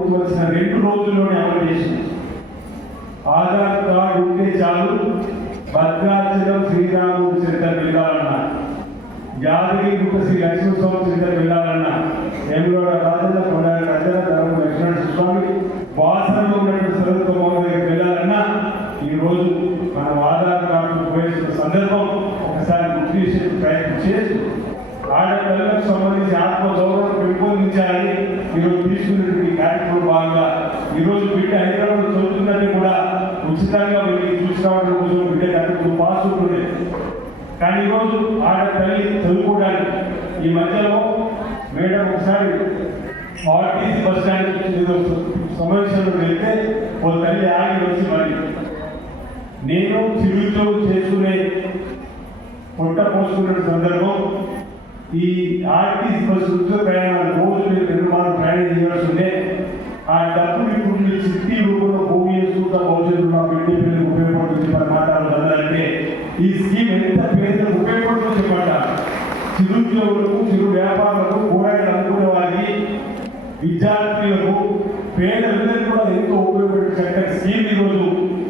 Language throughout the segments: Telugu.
ప్రభుత్వం వచ్చిన రెండు రోజుల్లోనే అమలు చేసింది. ఆధార్ కార్డు ఉంటే చాలు. భద్రాచలం శ్రీరాముడు చరిత్ర వెళ్ళాలన్నా యాదగిరి గుట్ట శ్రీ లక్ష్మీస్వామి చరిత్ర వెళ్ళాలన్నా ఎముగోడ రాజన్న కొండ రజన ధర్మ లక్ష్మణ స్వామి వాసనలో ఉన్నటువంటి సరస్వత భవన్ దగ్గరికి వెళ్ళాలన్నా ఈరోజు మనం ఆధార్ కార్డు ఉపయోగిస్తున్న సందర్భం ఒకసారి గుర్తు చేసే ప్రయత్నం చేస్తూ ఆడపిల్లలకు సంబంధించి ఆత్మ గౌరవం పెంపొందించాలని ఈరోజు తీసుకున్నటువంటి కార్యక్రమం భాగంగా ఈరోజు బిడ్డ హైదరాబాద్ చదువుతుందని కూడా ఉచితంగా వెళ్ళి చూసుకోవడం కోసం బిడ్డ అక్కడ పాస్ ఉంటుంది. కానీ ఈరోజు ఆడ తల్లి చదువుకోవడానికి ఈ మధ్యలో మేడం ఒకసారి ఆర్టీసీ బస్ స్టాండ్ ఏదో సమావేశంలో వెళ్తే ఓ తల్లి ఆగి వచ్చి మరి నేను చిరుతో చేసుకునే పొట్ట పోసుకునే సందర్భం ఈ ఆర్టీసీ బస్సు ఉద్యోగ ప్రయాణాలు రోజు మీరు రెండు మార్లు ప్రయాణం చేయాల్సి ఉంటే ఆ డబ్బులు ఇప్పుడు మీరు చిట్టి రూపంలో భూమి చేసుకుంటా భవిష్యత్తులో నా బిడ్డ పిల్లలకు ఉపయోగపడుతుంది మరి మాట్లాడాలంటే ఈ స్కీమ్ ఎంత పేదలకు ఉపయోగపడుతుందో చెప్పండి చిరుద్యోగులకు చిరు వ్యాపారులకు కూరగాయలు అనుకునే వారికి విద్యార్థులకు పేదలందరికీ కూడా ఎంతో ఉపయోగపడే చక్కటి స్కీమ్ ఈరోజు.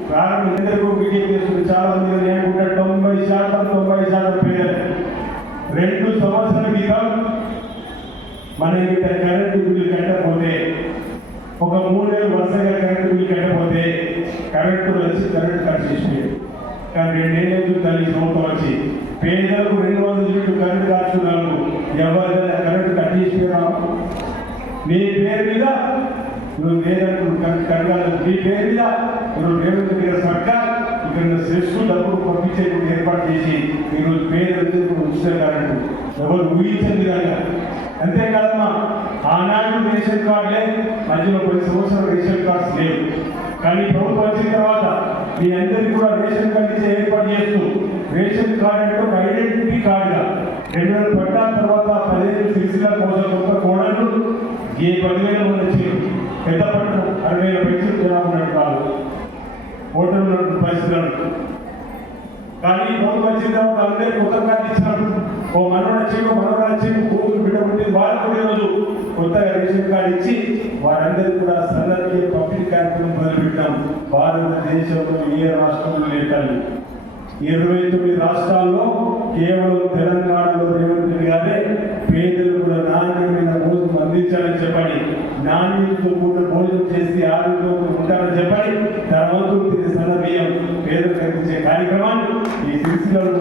ప్రారంభం ఎందరికీ విజ్ఞప్తి చేస్తుంది చాలా మంది లేకుండా తొంభై శాతం తొంభై శాతం పేదలు. రెండు సంవత్సరాల క్రితం మన ఇక్కడ కరెంటు బిల్లు కట్టకపోతే ఒక మూడేళ్ళు వరుసగా కరెంటు బిల్లు కట్టకపోతే కరెంటు వచ్చి కరెంటు కట్ చేసిపోయాడు కానీ రెండేళ్ళు తల్లి సంవత్సరం వచ్చి? పేదలకు రెండు వందల యూనిట్లు కరెంటు కాచుకున్నారు ఎవరైనా కరెంటు కట్ చేసిపోయినా నీ పేరు మీద నువ్వు లేదనుకున్న కరెంట్ కట్టాలి నీ పేరు మీద నువ్వు రేవంత్ రెడ్డి సర్కార్ ఇక్కడ సెస్ డబ్బులు పంపించేందుకు ఏర్పాటు చేసి ఈరోజు పేదలకు ఉచిత కరెంటు ఎవరు ఊహించింది కనుక అంతేకాదమ్మా ఆనాడు రేషన్ కార్డులే మధ్యలో కొన్ని సంవత్సరాలు రేషన్ కార్డ్స్ లేవు. కానీ ప్రభుత్వం వచ్చిన తర్వాత మీ అందరికీ కూడా రేషన్ కార్డు ఇచ్చే ఏర్పాటు చేస్తూ రేషన్ కార్డు అంటే ఒక ఐడెంటిటీ కార్డుగా రెండు వేల పద్నాలుగు తర్వాత పదిహేను సిరిసిల్ల కోసం కొత్త కోడలు ఏ పదివేల మంది వచ్చారు పెద్ద పట్టణం అరవై వేల పెన్షన్ జనాభా ఉన్నట్టు కాదు. ఓటర్లు పరిస్థితులు కానీ ప్రభుత్వం వచ్చిన తర్వాత అందరికీ కొత్త ఓ మనవడు వచ్చి మనవడు కూతురు బిడ్డ పుట్టింది వాళ్ళు కూడా ఈరోజు కొత్తగా రేషన్ కార్డు ఇచ్చి వారందరికీ కూడా సన్నద్ధ పంపిణీ కార్యక్రమం మొదలుపెట్టాం. భారతదేశంలో ఏ రాష్ట్రంలో లేదు ఇరవై తొమ్మిది రాష్ట్రాల్లో కేవలం తెలంగాణలో రేవంత్ రెడ్డి గారే పేదలకు కూడా నాణ్యమైన భోజనం అందించాలని చెప్పండి నాణ్యతతో కూడిన భోజనం చేసి ఆరోగ్యంతో ఉంటారని చెప్పండి తర్వాత సన్న బియ్యం పేదలకు అందించే కార్యక్రమాన్ని ఈ సిరిసిల్లలో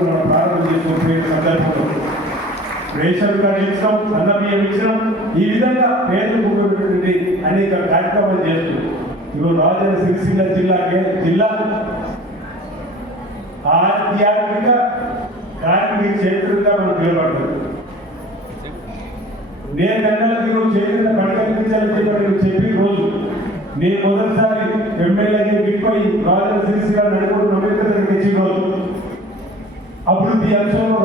రేషన్ కార్డు ఇచ్చినాం సన్న బియ్యం ఇచ్చినాం ఈ విధంగా పేదలకు ఉపయోగపడేటువంటి అనేక కార్యక్రమాలు చేస్తూ ఇప్పుడు రాజన్న సిరిసిల్ల జిల్లా జిల్లా ఆధ్యాత్మిక కార్మిక క్షేత్రంగా మనం పిలువబడుతుంది నేను అన్నది నువ్వు చేతున్న కడకల్పించాలని చెప్పి నువ్వు చెప్పి రోజు నేను మొదటిసారి ఎమ్మెల్యే విప్పై రాజన్న సిరిసిల్ల నడుపుకుని అంబేద్కర్ దగ్గరికి తెచ్చిన రోజు. అభివృద్ధి అంశంలో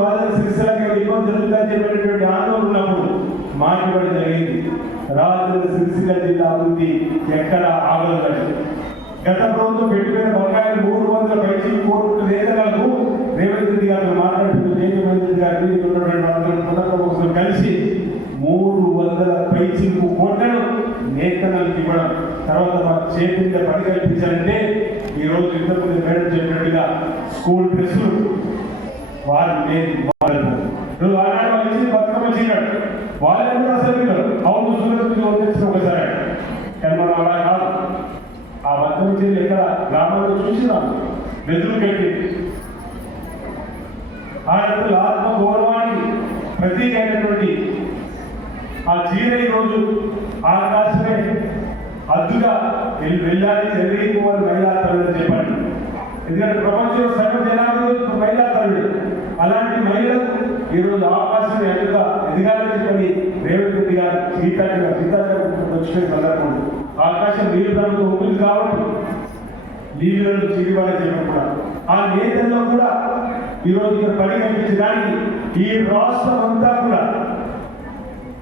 రాజన జరుగుతా ఇబ్బంది చెప్పినటువంటి ఆందోళన ఉన్నప్పుడు మాట్లాడడం జరిగింది రాజన సిరిసిల్ల జిల్లా అభివృద్ధి ఎక్కడ ఆగలేదు గత ప్రభుత్వం పెట్టిపోయిన బకాయిలు మూడు వందల పైకి కోట్లు నేతలకు రేవంత్ రెడ్డి గారు మాట్లాడుతూ రేవంత్ రెడ్డి గారు ఉన్నటువంటి కలిసి మూడు వందల పైచింపు కోట్లను నేతలకు ఇవ్వడం. తర్వాత మాకు చేతిలో పని కల్పించాలంటే ఈరోజు ఇంతకుముందు మేడం చెప్పినట్టుగా స్కూల్ డ్రెస్సులు వారు లేదు నువ్వు ఆనాడు వాళ్ళు బతుకమ్మ చీకడు వాళ్ళని కూడా అసలు పిల్లలు అవును సురక్షిత వచ్చేసి ఒకసారి కానీ మనం అలా కాదు. ఆ బతుకమ్మ చీరలు ఎక్కడ గ్రామంలో చూసినాం వెదురు పెట్టి ఆ యొక్క ఆత్మ గౌరవానికి ప్రతీక అయినటువంటి ఆ చీర ఈరోజు ఆకాశమే అద్దుగా వెళ్ళి వెళ్ళాలి జరిగిపోవాలి మహిళా తల్లులు చెప్పండి. ఎందుకంటే ప్రపంచంలో సగం జనాభా మహిళా తల్లుడు అలాంటి మహిళలకు ఈరోజు అవకాశం ఎదుగా ఎదగాలని చెప్పని రేవంత్ రెడ్డి గారు సీతాగా సీతాగా వచ్చిన సందర్భం ఆకాశం నీరు ప్రభుత్వం ఉంటుంది కాబట్టి నీళ్ళను చిరివాలని చేయడం కూడా. ఆ నేతల్లో కూడా ఈరోజు ఇక్కడ పని కల్పించడానికి ఈ రాష్ట్రం అంతా కూడా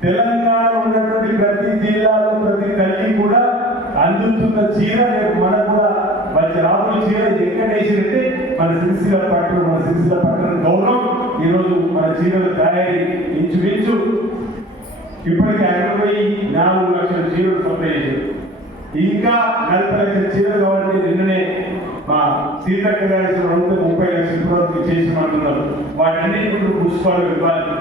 తెలంగాణ ఉన్నటువంటి ప్రతి జిల్లాలో ప్రతి తల్లి కూడా అందుతున్న చీర రేపు మనకు కూడా మంచి రాబోయే చీరలు ఎక్కడ వేసినట్టే మన సిరిసిల్ల పట్టణం మన సిరిసిల్ల పట్టణం గౌరవం ఈరోజు మన చీరలు తయారీ ఇంచుమించు ఇప్పటికే అరవై నాలుగు లక్షల చీరలు సప్లై ఇంకా నలభై లక్షల చీరలు కాబట్టి నిన్ననే మా సీతక్క గారి ముప్పై లక్షల రూపాయలు చేసినట్టున్నారు వాటన్నిటి ఇప్పుడు పుష్పాలు ఇవ్వాలి.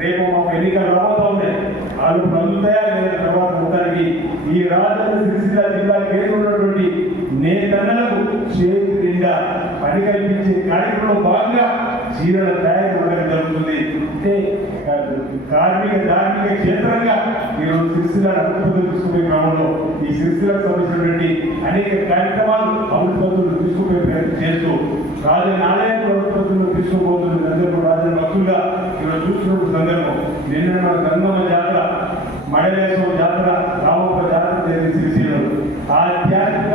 రేపు మాకు ఎన్నికలు రాబోతా ఉన్నాయి. వాళ్ళు అందుతాయా లేదా తర్వాత మొత్తానికి ఈ రాజధాని సిరిసిల్ల జిల్లా కేంద్రం ఉన్నటువంటి నేతన్నలకు చేతి నిండా పని కల్పించే కార్యక్రమంలో భాగంగా చీరల తయారీ ఉండడం జరుగుతుంది. అంటే కార్మిక ధార్మిక క్షేత్రంగా ఈరోజు సిరిసిల్ల అభివృద్ధి తీసుకునే క్రమంలో ఈ సిరిసిల్లకు సంబంధించినటువంటి అనేక కార్యక్రమాలు అభివృద్ధులు తీసుకునే ప్రయత్నం చేస్తూ రాజన్న ఆలయ ప్రభుత్వం తీసుకోబోతున్న సందర్భం రాజన్న భక్తులుగా ఈరోజు చూస్తున్న సందర్భం. నిన్న మన గంగమ్మ జాతర మడలేశ్వర జాతర రామప్ప జాతర జరిగిన సిరిసిల్లలో ఆధ్యాత్మిక